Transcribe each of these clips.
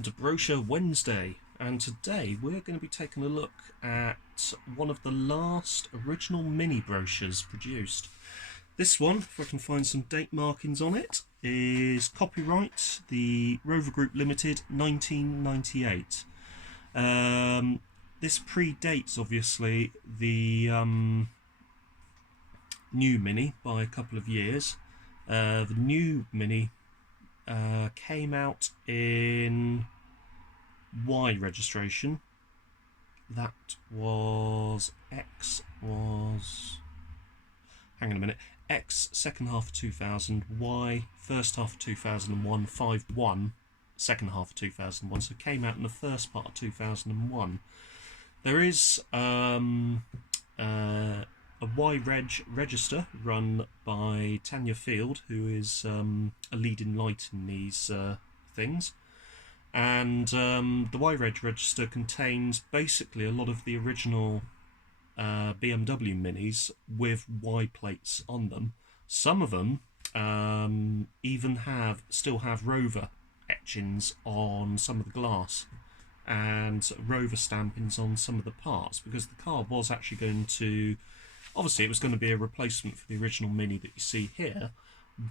welcome to Brochure Wednesday, and today we're going to be taking a look at one of the last original mini brochures produced. This one, if I can find some date markings on it, is copyright the Rover Group Limited 1998. This predates obviously the new mini by a couple of years. The new mini came out in Y registration. That was hang on a minute, X second half of 2000, Y first half of 2001, 5-1 second half of 2001, so it came out in the first part of 2001. There is a Y-Reg register run by Tanya Field, who is a leading light in these things. And the Y-Reg register contains basically a lot of the original BMW Minis with Y plates on them. Some of them even still have Rover etchings on some of the glass and Rover stampings on some of the parts, because the car was actually going to, obviously it was going to be a replacement for the original Mini that you see here,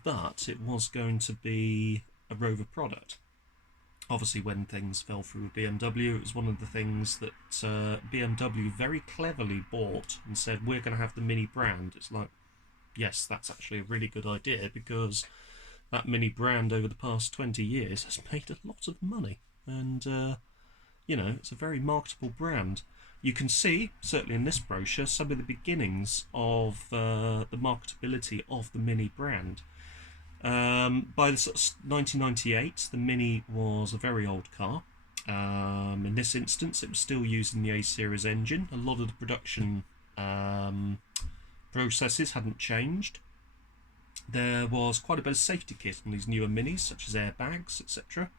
but it was going to be a Rover product. Obviously when things fell through with BMW, it was one of the things that BMW very cleverly bought and said, we're going to have the Mini brand. It's like, yes, that's actually a really good idea, because that Mini brand over the past 20 years has made a lot of money, and you know, it's a very marketable brand. You can see, certainly in this brochure, some of the beginnings of the marketability of the Mini brand. By the sort of 1998, the Mini was a very old car. In this instance, it was still using the A-Series engine. A lot of the production processes hadn't changed. There was quite a bit of safety kit on these newer Minis, such as airbags, etc.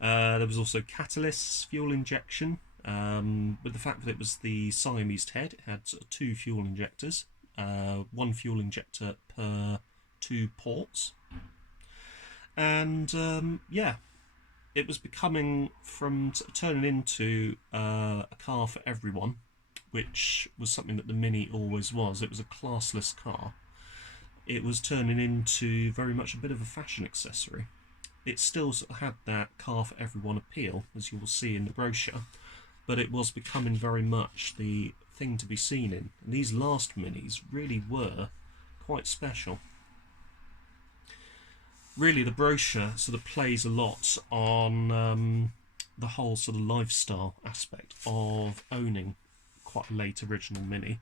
There was also catalysts, fuel injection. With the fact that it was the Siamese head, it had sort of two fuel injectors, one fuel injector per two ports. And yeah, it was becoming, from turning into a car for everyone, which was something that the Mini always was. It was a classless car. It was turning into very much a bit of a fashion accessory. It still sort of had that car for everyone appeal, as you will see in the brochure, but it was becoming very much the thing to be seen in. And these last Minis really were quite special. Really, the brochure sort of plays a lot on the whole sort of lifestyle aspect of owning quite a late original Mini.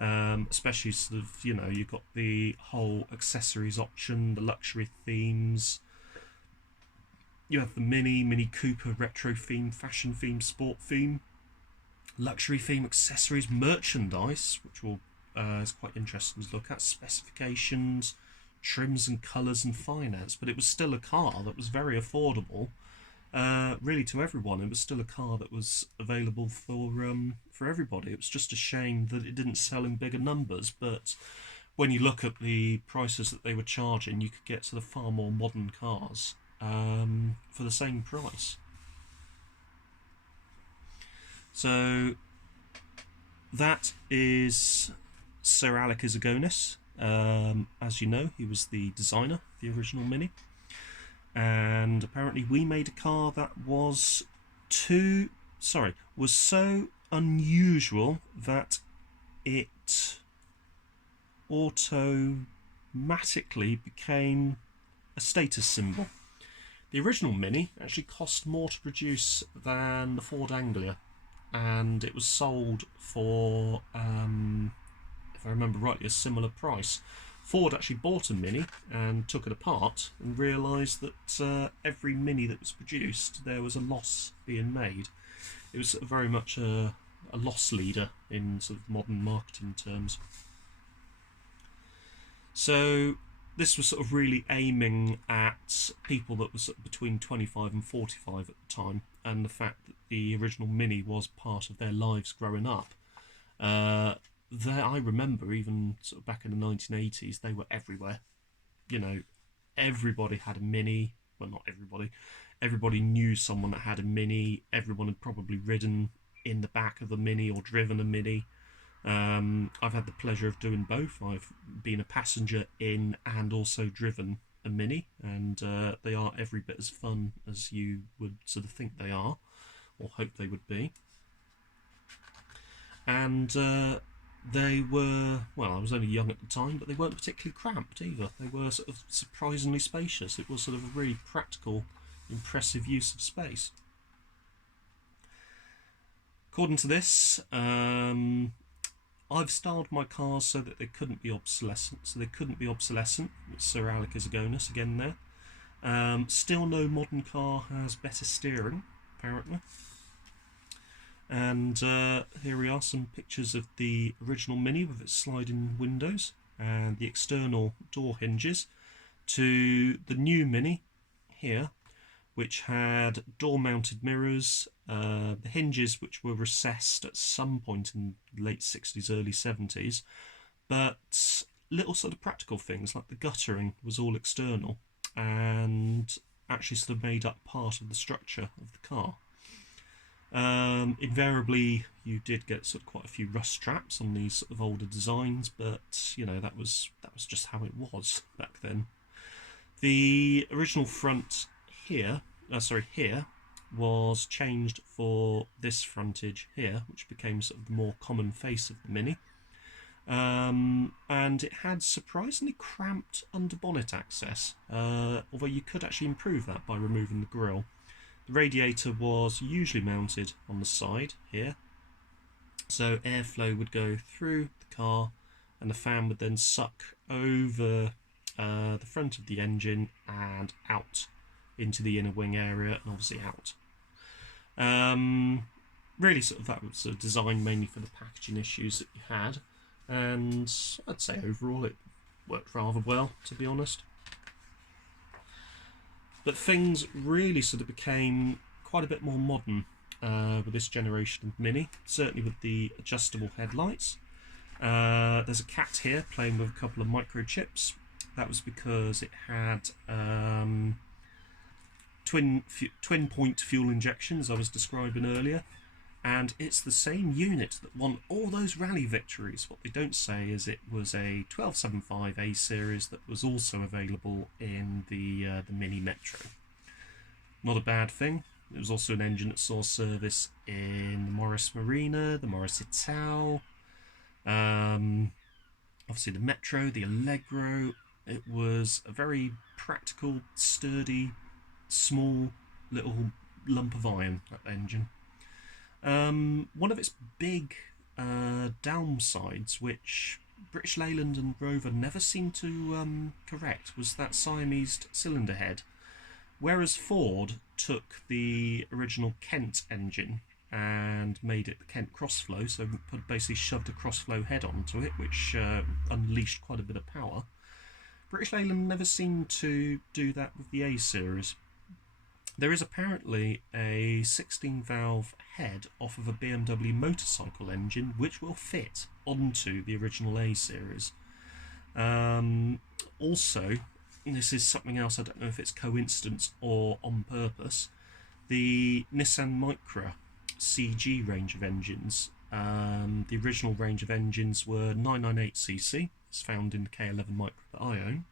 Especially sort of, you know, you've got the whole accessories option, the luxury themes. You have the Mini Cooper retro theme, fashion theme, sport theme, luxury theme, accessories, merchandise, which will is quite interesting to look at, specifications, trims and colours and finance. But it was still a car that was very affordable, really, to everyone. It was still a car that was available for everybody. It was just a shame that it didn't sell in bigger numbers, but when you look at the prices that they were charging, you could get sort of far more modern cars for the same price. So that is Sir Alec Izagonis. As you know, he was the designer of the original Mini, and apparently we made a car that was so unusual that it automatically became a status symbol. The original Mini actually cost more to produce than the Ford Anglia, and it was sold for, if I remember rightly, a similar price. Ford actually bought a Mini and took it apart and realised that every Mini that was produced, there was a loss being made. It was very much a loss leader in sort of modern marketing terms. So this was sort of really aiming at people that were sort of between 25 and 45 at the time, and the fact that the original Mini was part of their lives growing up. I remember, even sort of back in the 1980s, they were everywhere. You know, everybody had a Mini. Well, not everybody. everybody knew someone that had a Mini. Everyone had probably ridden in the back of a Mini or driven a Mini. I've had the pleasure of doing both. I've been a passenger in and also driven a Mini, and they are every bit as fun as you would sort of think they are, or hope they would be. And they were, well, I was only young at the time, but they weren't particularly cramped either. They were sort of surprisingly spacious. It was sort of a really practical, impressive use of space. According to this, I've styled my cars so that they couldn't be obsolescent. It's Sir Alec Isagonis again there. Still no modern car has better steering, apparently. And here we are, some pictures of the original Mini with its sliding windows and the external door hinges, to the new Mini here, which had door-mounted mirrors, the hinges which were recessed at some point in the late 60s, early 70s, but little sort of practical things like the guttering was all external and actually sort of made up part of the structure of the car. Invariably, you did get sort of quite a few rust traps on these sort of older designs, but you know, that was just how it was back then. The original front here was changed for this frontage here, which became sort of the more common face of the Mini. And it had surprisingly cramped underbonnet access, although you could actually improve that by removing the grille. The radiator was usually mounted on the side here, so airflow would go through the car and the fan would then suck over the front of the engine and out into the inner wing area and obviously out. Really sort of that was sort of designed mainly for the packaging issues that you had, and I'd say overall it worked rather well, to be honest. But things really sort of became quite a bit more modern with this generation of Mini, certainly with the adjustable headlights. There's a cat here playing with a couple of microchips. That was because it had twin point fuel injection, as I was describing earlier, and it's the same unit that won all those rally victories. What they don't say is it was a 1275 A series that was also available in the Mini Metro. Not a bad thing. It was also an engine that saw service in the Morris Marina, the Morris Ital, obviously the Metro, the Allegro. It was a very practical, sturdy, small little lump of iron, that engine. One of its big downsides, which British Leyland and Rover never seemed to correct, was that Siamese cylinder head. Whereas Ford took the original Kent engine and made it the Kent Crossflow, so basically shoved a Crossflow head onto it, which unleashed quite a bit of power. British Leyland never seemed to do that with the A series. There is apparently a 16-valve head off of a BMW motorcycle engine which will fit onto the original A series. Also, this is something else, I don't know if it's coincidence or on purpose, the Nissan Micra CG range of engines. The original range of engines were 998cc, it's found in the K11 Micra that I own.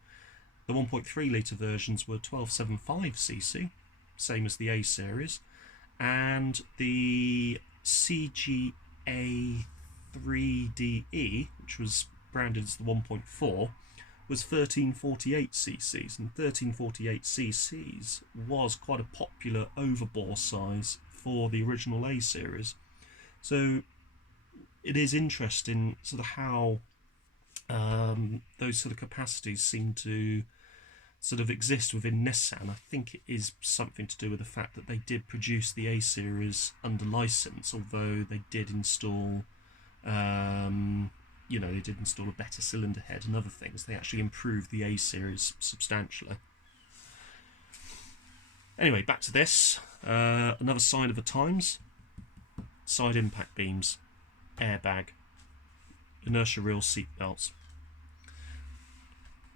The 1.3 litre versions were 1275cc, same as the A series, and the CGA 3DE, which was branded as the 1.4, was 1348cc's, and 1348cc's was quite a popular overbore size for the original A series. So it is interesting sort of how those sort of capacities seem to sort of exist within Nissan. I think it is something to do with the fact that they did produce the A series under license, although they did install they did install a better cylinder head and other things. They actually improved the A series substantially. Anyway, back to this. Another sign of the times. Side impact beams, airbag, inertia reel seat belts,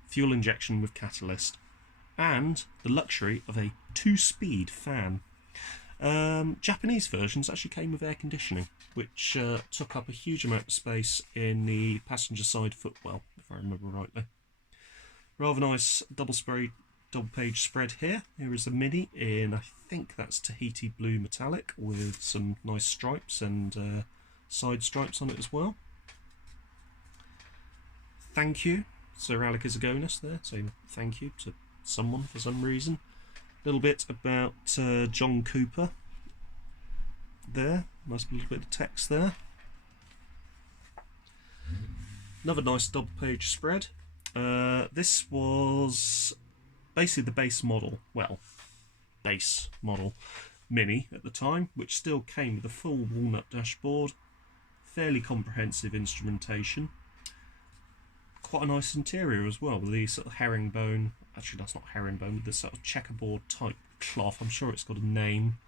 fuel injection with catalyst, and the luxury of a two-speed fan. Japanese versions actually came with air conditioning, which took up a huge amount of space in the passenger side footwell, if I remember rightly. Rather nice double page spread here. Here is the Mini in, I think that's Tahiti blue metallic, with some nice stripes and side stripes on it as well. Thank you, Sir Alec Isagonis there, saying thank you to someone for some reason. A little bit about John Cooper there, nice little bit of text there. Another nice double page spread. This was basically the base model Mini at the time, which still came with a full walnut dashboard, fairly comprehensive instrumentation, quite a nice interior as well, with the sort of herringbone, actually that's not herringbone, with this sort of checkerboard type cloth. I'm sure it's got a name.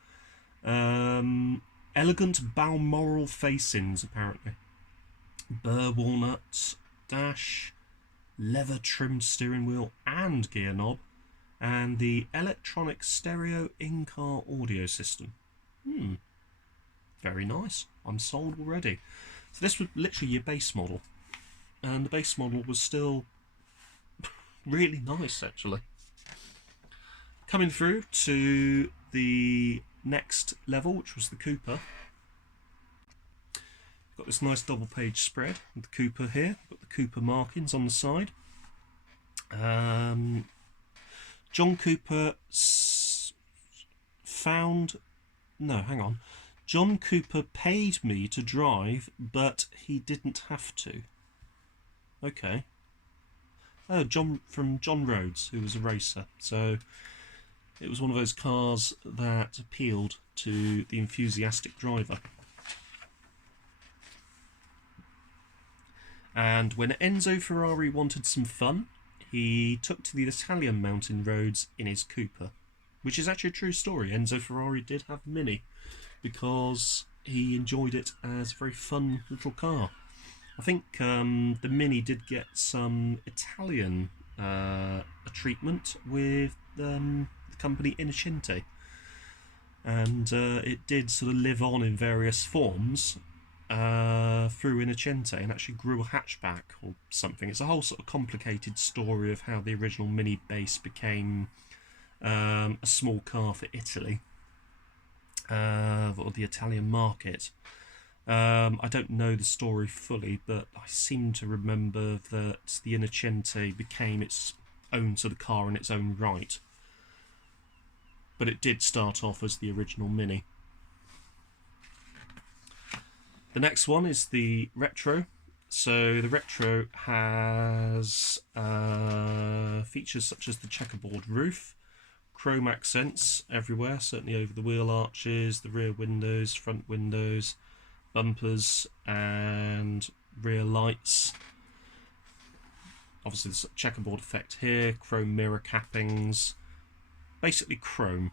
Elegant Balmoral facings apparently. Burr walnut dash, leather trimmed steering wheel and gear knob, and the electronic stereo in-car audio system. Very nice. I'm sold already. So this was literally your base model, and the base model was still really nice actually. Coming through to the next level, which was the Cooper. Got this nice double page spread with the Cooper here. Got the Cooper markings on the side. John Cooper John Cooper paid me to drive, but he didn't have to. Okay. Oh, from John Rhodes, who was a racer. So it was one of those cars that appealed to the enthusiastic driver. And when Enzo Ferrari wanted some fun, he took to the Italian mountain roads in his Cooper, which is actually a true story. Enzo Ferrari did have a Mini because he enjoyed it as a very fun little car. I think the Mini did get some Italian treatment with the company Innocente, and it did sort of live on in various forms through Innocente and actually grew a hatchback or something. It's a whole sort of complicated story of how the original Mini base became a small car for Italy, or the Italian market. I don't know the story fully, but I seem to remember that the Innocente became its own sort of car in its own right. But it did start off as the original Mini. The next one is the Retro. So the Retro has features such as the checkerboard roof, chrome accents everywhere, certainly over the wheel arches, the rear windows, front windows, bumpers and rear lights. Obviously the checkerboard effect here, chrome mirror cappings, basically chrome.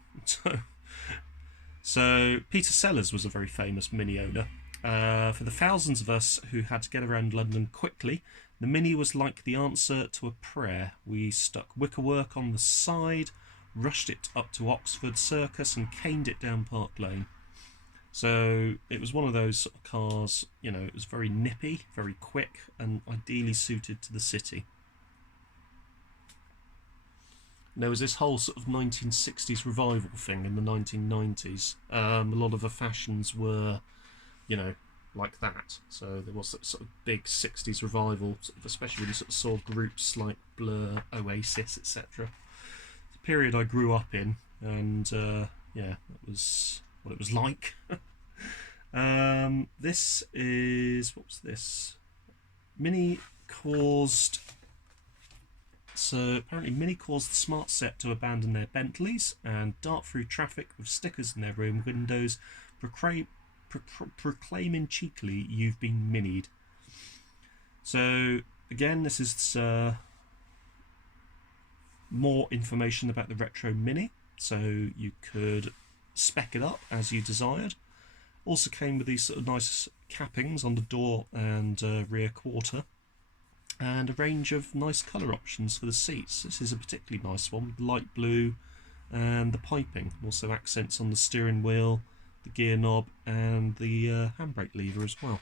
So Peter Sellers was a very famous Mini owner. For the thousands of us who had to get around London quickly, the Mini was like the answer to a prayer. We stuck wickerwork on the side, rushed it up to Oxford Circus and caned it down Park Lane. So it was one of those sort of cars, you know, it was very nippy, very quick and ideally suited to the city. And there was this whole sort of 1960s revival thing in the 1990s. A lot of the fashions were, you know, like that. So there was that sort of big 60s revival, especially when you sort of saw groups like Blur, Oasis, etc. The period I grew up in, and yeah, that was what it was like. This is, what was this? Mini caused... So apparently Mini caused the Smart Set to abandon their Bentleys and dart through traffic with stickers in their room windows, proclaiming cheekily, "You've been minied." So again, this is more information about the Retro Mini, so you could spec it up as you desired. Also came with these sort of nice cappings on the door and rear quarter, and a range of nice colour options for the seats. This is a particularly nice one with light blue and the piping. Also accents on the steering wheel, the gear knob, and the handbrake lever as well.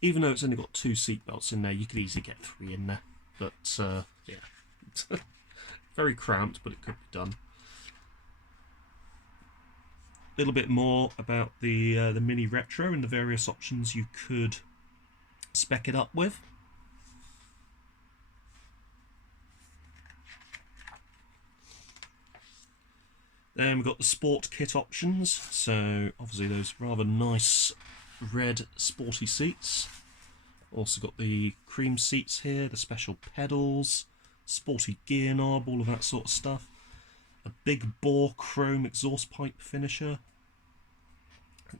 Even though it's only got 2 seat belts in there, you could easily get 3 in there. But yeah, very cramped, but it could be done. A little bit more about the Mini Retro and the various options you could spec it up with. Then we've got the sport kit options, so obviously those rather nice red sporty seats. Also got the cream seats here, the special pedals, sporty gear knob, all of that sort of stuff. A big bore chrome exhaust pipe finisher.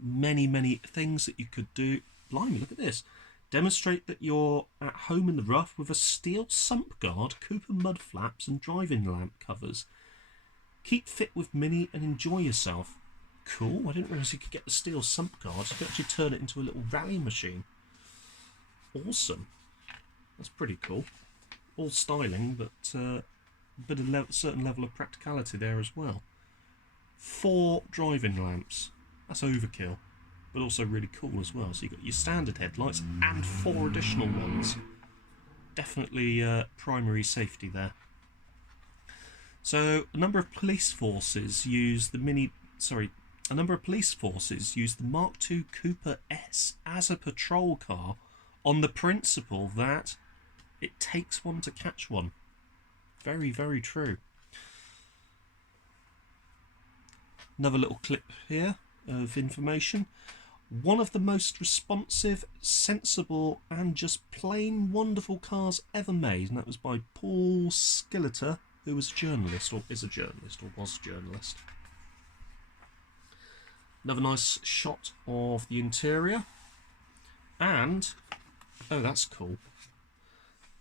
Many things that you could do. Blimey, look at this. Demonstrate that you're at home in the rough with a steel sump guard, Cooper mud flaps and driving lamp covers. Keep fit with Mini and enjoy yourself. Cool, I didn't realise you could get the steel sump guard. You could actually turn it into a little rally machine. Awesome. That's pretty cool. All styling, but a bit of certain level of practicality there as well. 4 driving lamps. That's overkill, but also really cool as well. So you've got your standard headlights and 4 additional ones. Definitely primary safety there. So a number of police forces use the Mark II Cooper S as a patrol car on the principle that it takes one to catch one. Very, very true. Another little clip here of information. One of the most responsive, sensible, and just plain wonderful cars ever made, and that was by Paul Skilleter, who was a journalist, or is a journalist, or was a journalist. Another nice shot of the interior, and oh, that's cool.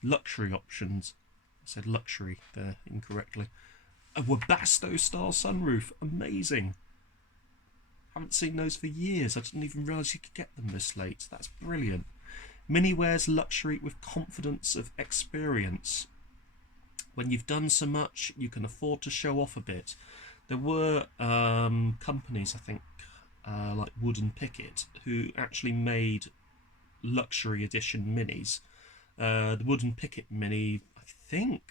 Luxury options. I said luxury there incorrectly. A Webasto style sunroof, amazing. Haven't seen those for years. I didn't even realise you could get them this late. That's brilliant. Mini wears luxury with confidence of experience. When you've done so much, you can afford to show off a bit. There were companies, I think, like Wood & Pickett, who actually made luxury edition minis. The Wood & Pickett Mini, I think,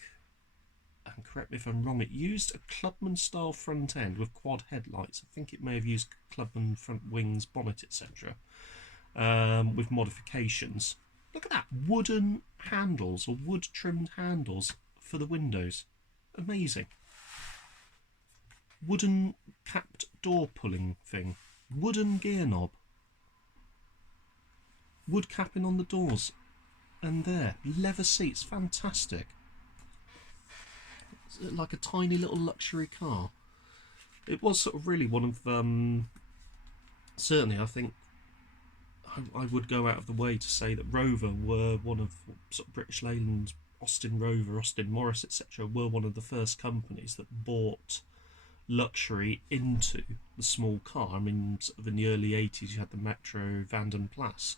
and correct me if I'm wrong, it used a Clubman style front end with quad headlights. I think it may have used Clubman front wings, bonnet, etc. With modifications. Look at that, wooden handles or wood trimmed handles for the windows. Amazing. Wooden capped door pulling thing. Wooden gear knob. Wood capping on the doors. And there, leather seats, fantastic. It's like a tiny little luxury car. It was sort of really one of, certainly I think I would go out of the way to say that Rover were one of sort of British Leyland's, Austin Rover, Austin Morris, etc. were one of the first companies that bought luxury into the small car. I mean, sort of in the early 80s you had the Metro Vanden Plas,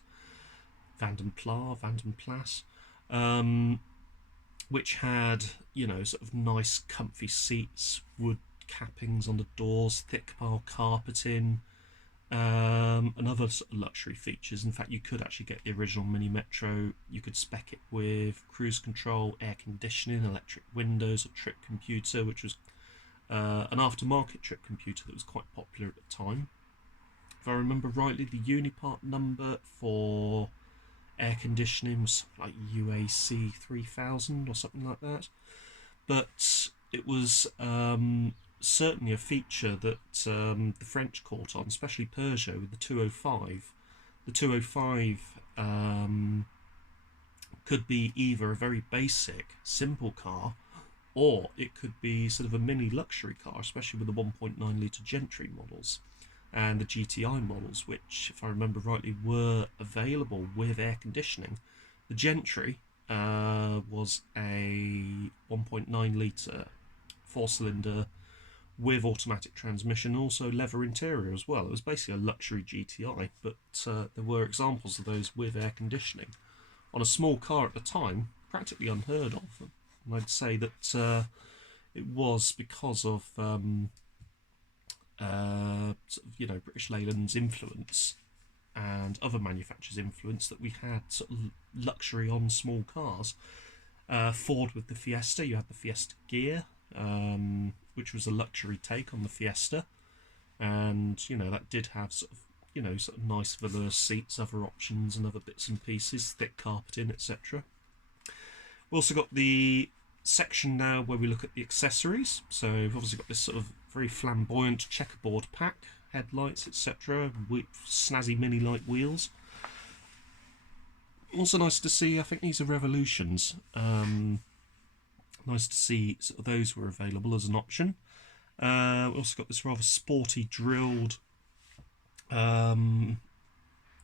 which had, you know, sort of nice comfy seats, wood cappings on the doors, thick pile carpeting, and other sort of luxury features. In fact, you could actually get the original Mini Metro. You could spec it with cruise control, air conditioning, electric windows, a trip computer, which was an aftermarket trip computer that was quite popular at the time. If I remember rightly, the Unipart number for air conditioning was like UAC 3000 or something like that. But it was certainly a feature that the French caught on, especially Peugeot with the 205. The 205 could be either a very basic, simple car, or it could be sort of a mini luxury car, especially with the 1.9 litre Gentry models and the GTI models, which, if I remember rightly, were available with air conditioning. The Gentry was a 1.9 litre 4-cylinder with automatic transmission, also leather interior as well. It was basically a luxury GTI, but there were examples of those with air conditioning on a small car at the time, practically unheard of. And I'd say that It was because of sort of, British Leyland's influence and other manufacturers' influence that we had sort of luxury on small cars. Ford with the Fiesta, you had the Fiesta Gear, which was a luxury take on the Fiesta, and that did have sort of nice velour seats, other options, and other bits and pieces, thick carpeting, etc. We've also got the section now where we look at the accessories. So we've obviously got this sort of very flamboyant checkerboard pack, headlights, etc., with snazzy mini light wheels. Also nice to see, I think these are Revolutions. Nice to see sort of those were available as an option. We also got this rather sporty drilled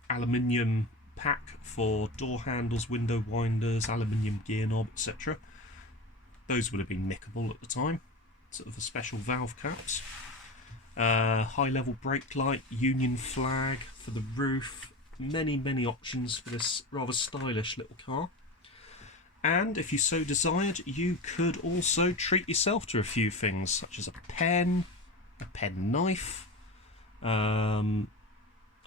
aluminium pack for door handles, window winders, aluminium gear knob, etc. Those would have been nickable at the time. Sort of a special valve caps. High level brake light, Union flag for the roof. Many options for this rather stylish little car. And if you so desired, you could also treat yourself to a few things, such as a pen knife. Oh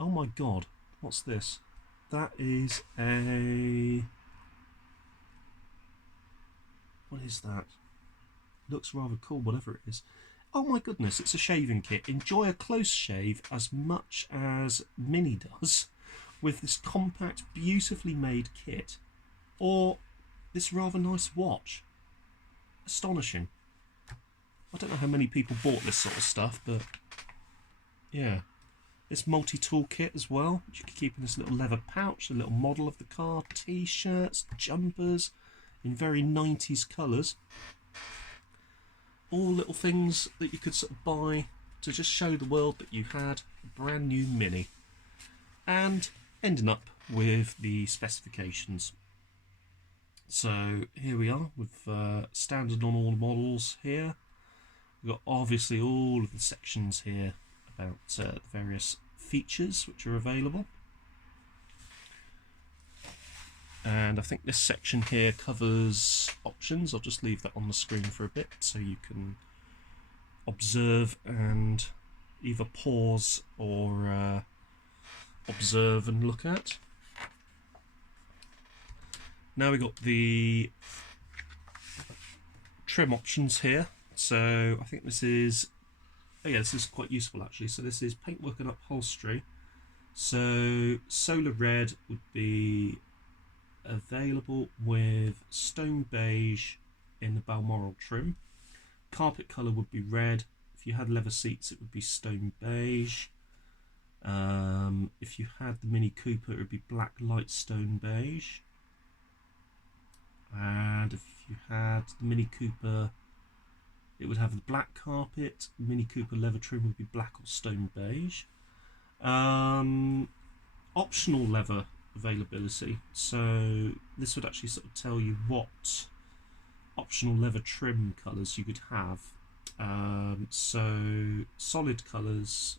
my god, what's this? That is a... What is that? Looks rather cool, whatever it is. Oh my goodness, it's a shaving kit. Enjoy a close shave as much as Mini does with this compact, beautifully made kit. Or this rather nice watch. Astonishing. I don't know how many people bought this sort of stuff, but yeah. This multi-tool kit as well, which you can keep in this little leather pouch, a little model of the car, t-shirts, jumpers, in very 90s colours. All little things that you could sort of buy to just show the world that you had a brand new Mini. And ending up with the specifications. So here we are with standard on all models here. We've got obviously all of the sections here about the various features which are available. And I think this section here covers options. I'll just leave that on the screen for a bit so you can observe and either pause or observe and look at. Now we've got the trim options here. So I think this is... Oh yeah, this is quite useful actually. So this is paintwork and upholstery. So solar red would be available with stone beige in the Balmoral trim. Carpet colour would be red. If you had leather seats, it would be stone beige. If you had the Mini Cooper, it would be black light stone beige. And if you had the Mini Cooper, it would have the black carpet. Mini Cooper leather trim would be black or stone beige. Optional leather availability. So this would actually sort of tell you what optional leather trim colours you could have. So solid colours,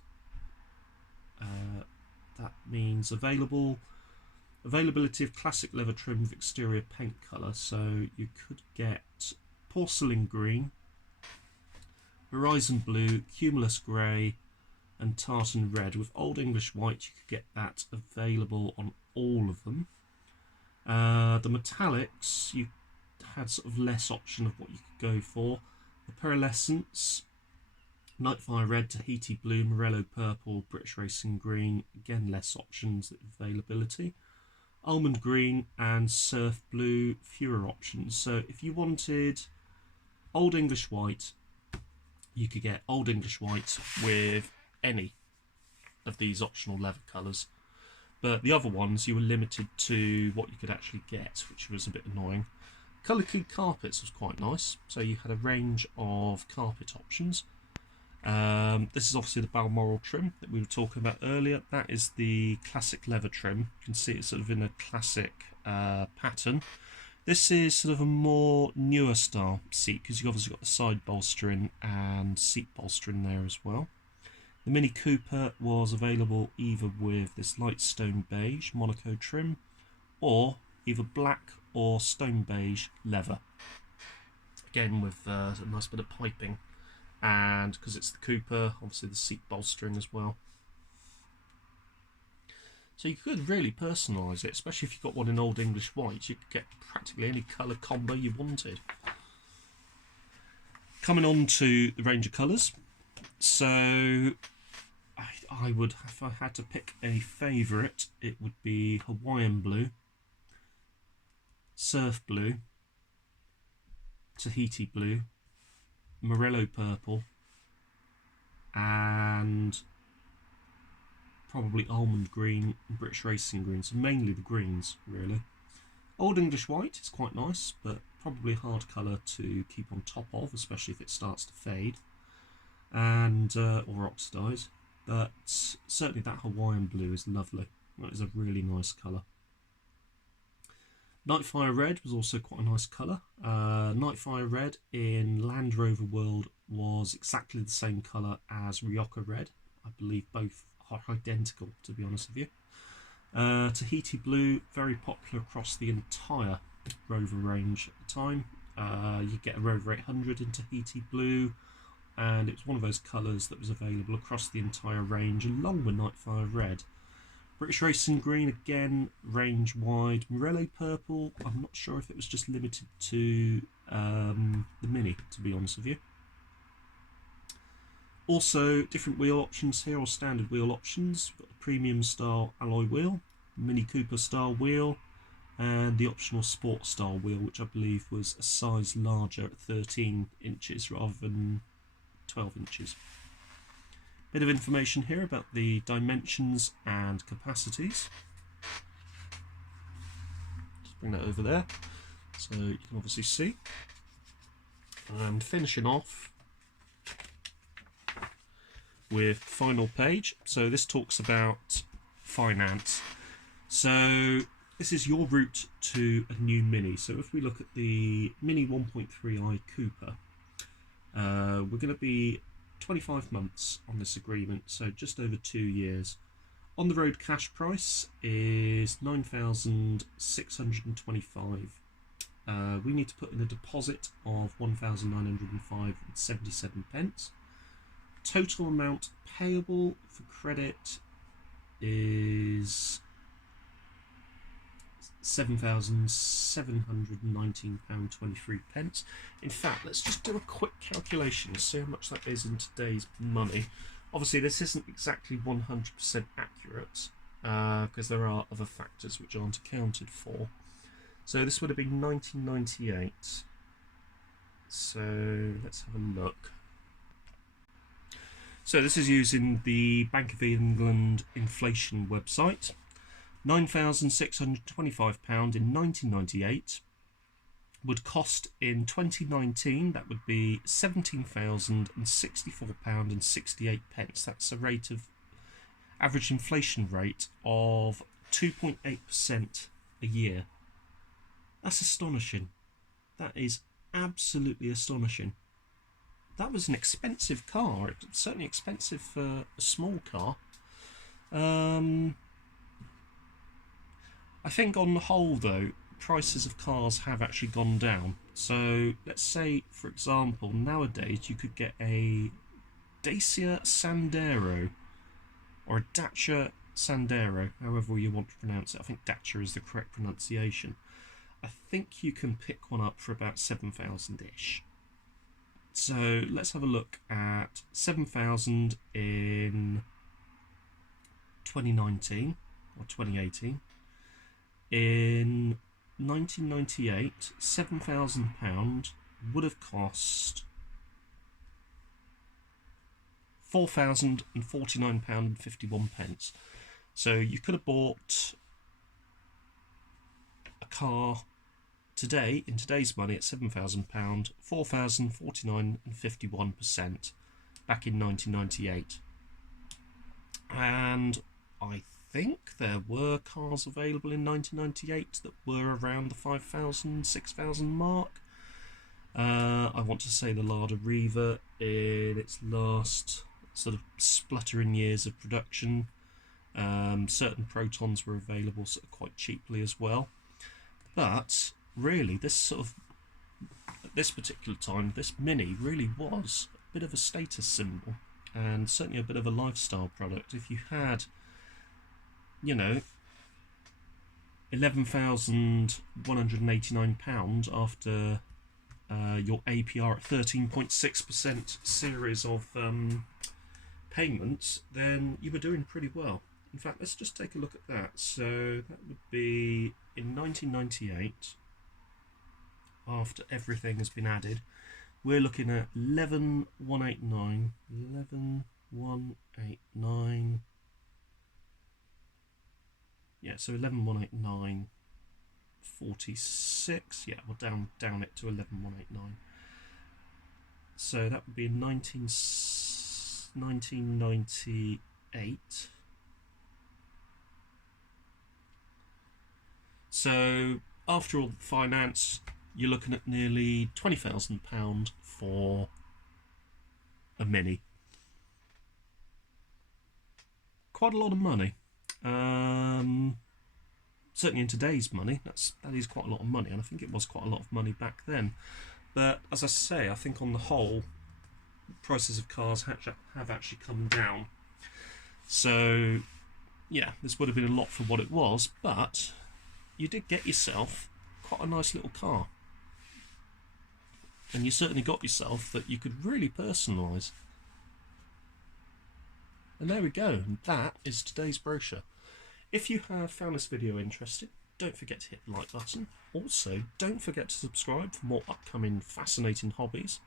that means availability of classic leather trim with exterior paint colour. So you could get porcelain green, horizon blue, cumulus grey and tartan red. With Old English white you could get that available on all of them. The metallics, you had sort of less option of what you could go for. The pearlescents, Nightfire red, Tahiti blue, Morello purple, British racing green, again less options of availability. Almond green and surf blue, fewer options. So if you wanted Old English white, you could get Old English white with any of these optional leather colours. But the other ones, you were limited to what you could actually get, which was a bit annoying. Colour keyed carpets was quite nice. So you had a range of carpet options. This is obviously the Balmoral trim that we were talking about earlier. That is the classic leather trim. You can see it's sort of in a classic pattern. This is sort of a more newer style seat because you've obviously got the side bolstering and seat bolstering there as well. The Mini Cooper was available either with this light stone beige Monaco trim or either black or stone beige leather. again with a nice bit of piping, and because it's the Cooper, obviously the seat bolstering as well. So you could really personalise it, especially if you've got one in Old English white. You could get practically any colour combo you wanted. Coming on to the range of colours. So I would, if I had to pick a favourite, it would be Hawaiian blue, surf blue, Tahiti blue, Morello purple, and probably almond green and British racing green, so mainly the greens really. Old English white is quite nice, but probably a hard colour to keep on top of, especially if it starts to fade and or oxidise. But certainly that Hawaiian blue is lovely. That is a really nice colour. Nightfire red was also quite a nice colour. Nightfire red in Land Rover world was exactly the same colour as Ryoka red. I believe both are identical, to be honest with you. Tahiti blue, very popular across the entire Rover range at the time. You get a Rover 800 in Tahiti blue, and it was one of those colours that was available across the entire range, along with Nightfire red. British Racing Green, again, range wide. Morello purple, I'm not sure if it was just limited to the Mini, to be honest with you. Also, different wheel options here, or standard wheel options. We've got the premium style alloy wheel, Mini Cooper style wheel, and the optional sport style wheel, which I believe was a size larger at 13 inches rather than 12 inches. Bit of information here about the dimensions and capacities. Just bring that over there so you can obviously see. And finishing off with final page. So this talks about finance. So this is your route to a new Mini. So if we look at the Mini 1.3i Cooper, we're going to be 25 months on this agreement, so just over 2 years. On the road cash price is $9,625. We need to put in a deposit of £1,905.77. Total amount payable for credit is £7,719.23. In fact, let's just do a quick calculation to see how much that is in today's money. Obviously, this isn't exactly 100% accurate because there are other factors which aren't accounted for. So this would have been 1998. So let's have a look. So this is using the Bank of England inflation website. £9,625 in 1998 would cost in 2019, that would be £17,064.68. That's a rate of average inflation rate of 2.8% a year. That's astonishing. That is absolutely astonishing. That was an expensive car, certainly expensive for a small car. I think on the whole, though, prices of cars have actually gone down. So let's say, for example, nowadays you could get a Dacia Sandero or a Dacia Sandero, however you want to pronounce it. I think Dacia is the correct pronunciation. I think you can pick one up for about 7,000-ish. So let's have a look at 7,000 in 2019 or 2018. In 1998, £7,000 would have cost £4,049.51. So you could have bought a car today, in today's money, at £7,000, £4,049.51 back in 1998. And I think there were cars available in 1998 that were around the 5,000, 6,000 mark. I want to say the Lada Rover in its last sort of spluttering years of production. Certain Protons were available sort of quite cheaply as well. But really, this sort of at this particular time, this Mini really was a bit of a status symbol, and certainly a bit of a lifestyle product. If you had, you know, £11,189 after your APR at 13.6% series of payments, then you were doing pretty well. In fact, let's just take a look at that. So that would be in 1998, after everything has been added, we're looking at 11,189, 11,189. Yeah, so 11,189.46. Yeah, we'll down it to 11,189. So that would be in 1998. So after all the finance, you're looking at nearly £20,000 for a Mini. Quite a lot of money. Certainly in today's money, that is quite a lot of money, and I think it was quite a lot of money back then. But as I say, I think on the whole, prices of cars have actually come down. So yeah, this would have been a lot for what it was, but you did get yourself quite a nice little car. And you certainly got yourself that you could really personalise. And there we go, and that is today's brochure. If you have found this video interesting, don't forget to hit the like button. Also, don't forget to subscribe for more upcoming fascinating hobbies.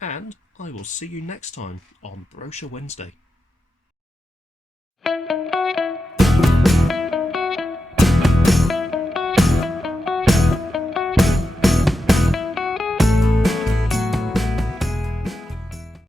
And I will see you next time on Brochure Wednesday.